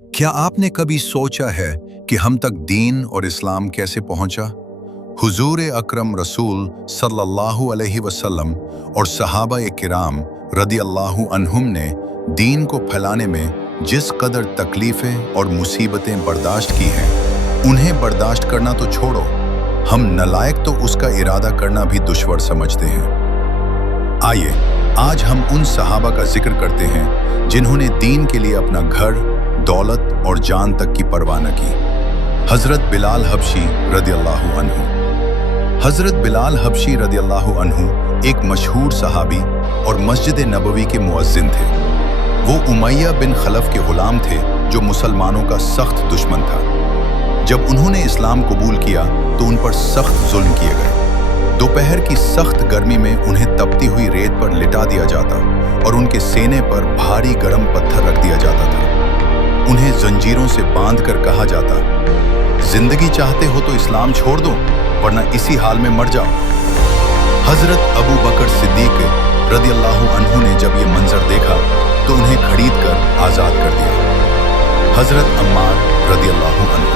क्या आपने कभी सोचा है कि हम तक दीन और इस्लाम कैसे पहुंचा? हुजूर अकरम रसूल सल्लल्लाहु अलैहि वसल्लम और सहाबा-ए-किराम रदियल्लाहु अन्हुम ने दीन को फैलाने में जिस कदर तकलीफें और मुसीबतें बर्दाश्त की हैं, उन्हें बर्दाश्त करना तो छोड़ो, हम नलायक तो उसका इरादा करना भी दुश्वार समझते हैं। आइए, आज हम उन सहाबा का जिक्र करते हैं जिन्होंने दीन के लिए अपना घर, दौलत और जान तक की परवाह न की। हजरत बिलाल हबशी रदियल्लाहु अन्हु। हजरत बिलाल हबशी रदियल्लाहु अन्हु एक मशहूर सहाबी और मस्जिद नबवी के मुअज्जिन थे। वो उमैया बिन खलफ के गुलाम थे जो मुसलमानों का सख्त दुश्मन था। जब उन्होंने इस्लाम कबूल किया तो उन पर सख्त जुल्म किए गए। दोपहर की सख्त गर्मी में उन्हें तपती हुई रेत पर लिटा दिया जाता और उनके सीने पर भारी गर्म पत्थर रख दिया जाता था। उन्हें जंजीरों से बांधकर कहा जाता, जिंदगी चाहते हो तो इस्लाम छोड़ दो, वरना इसी हाल में मर जाओ। हजरत अबू बकर सिद्दीक रदियल्लाहु अन्हु ने जब ये मंजर देखा तो उन्हें खरीद कर आजाद कर दिया। हजरत अम्मार रदियल्लाहु अन्हु।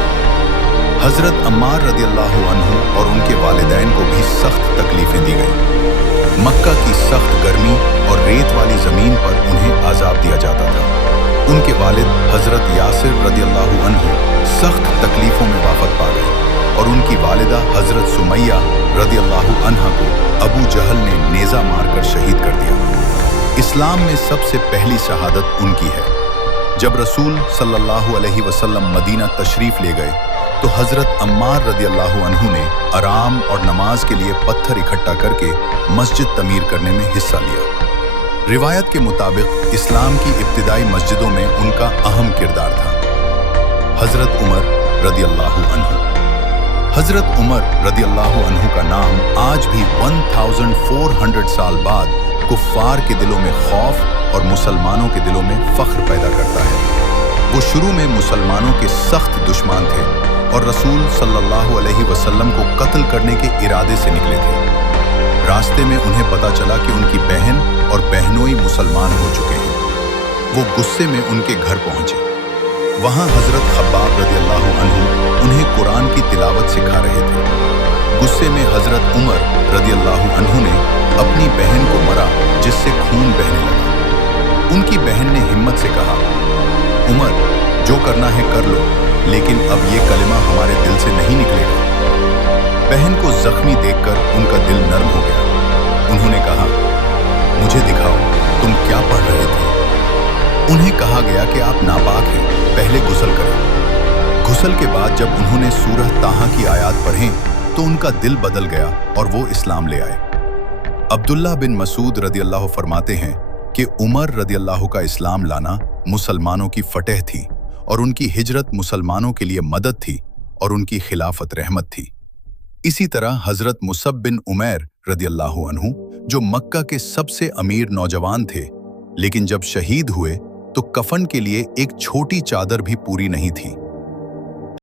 हजरत अम्मार रदियल्लाहु अन्हु और उनके वालिदैन को भी सख्त तकलीफें दी गई। मक्का की सख्त गर्मी और रेत वाली जमीन पर उन्हें अजाब दिया जाता था। उनके वालिद हजरत यासिर रदियल्लाहु अन्हु सख्त तकलीफों में वाफत पा गए और उनकी वालिदा हजरत सुमैया रदियल्लाहु अन्हा को अबू जहल ने नेजा मारकर शहीद कर दिया। इस्लाम में सबसे पहली शहादत उनकी है। जब रसूल सल्लल्लाहु अलैहि वसल्लम मदीना तशरीफ ले गए तो हजरत अम्मार रदियल्लाहु अन्हु ने आराम और नमाज के लिए पत्थर इकट्ठा करके मस्जिद तमीर करने में हिस्सा लिया। रिवायत के मुताबिक इस्लाम की इब्तिदाई मस्जिदों में उनका अहम किरदार था। हजरत उमर रदियल्लाहु अन्हु। हजरत उमर रदियल्लाहु अन्हु का नाम आज भी 1400 साल बाद कुफ्फार के दिलों में खौफ और मुसलमानों के दिलों में फख्र पैदा करता है। वो शुरू में मुसलमानों के सख्त दुश्मन थे और रसूल सल्लल्लाहु अलैहि वसल्लम को कत्ल करने के इरादे से निकले थे। रास्ते में उन्हें पता चला कि उनकी बहन और बहनोई मुसलमान हो चुके हैं। वो गुस्से में उनके घर पहुंचे। वहां हजरत खब्बाब रदियल्लाहु अन्हु उन्हें कुरान की तिलावत सिखा रहे थे। गुस्से में हजरत उमर रदियल्लाहु अन्हु ने अपनी बहन को मरा, जिससे खून बहने लगा। उनकी बहन ने हिम्मत से कहा, उमर, जो करना है कर लो, लेकिन अब ये कलिमा हमारे दिल से नहीं निकलेगा। बहन को जख्मी देखकर उनका दिल नर्म हो गया। उन्होंने कहा, मुझे दिखाओ, तुम क्या पढ़ रहे थे? उन्हें कहा गया कि आप नापाक हैं, पहले गुस्ल करें। गुस्ल के बाद जब उन्होंने सूरह ताहा की आयत पढ़ें तो उनका दिल बदल गया और वो इस्लाम ले आए। अब्दुल्लाह बिन मसूद रदियल्लाहु फरमाते हैं कि उमर रदियल्लाहु का इस्लाम लाना मुसलमानों की फतेह थी और उनकी हिजरत मुसलमानों के लिए मदद थी और उनकी खिलाफत रहमत थी। इसी तरह हजरत मुसब बिन उमैर रदियल्लाहु अन्हु, जो मक्का के सबसे अमीर नौजवान थे, लेकिन जब शहीद हुए तो कफन के लिए एक छोटी चादर भी पूरी नहीं थी।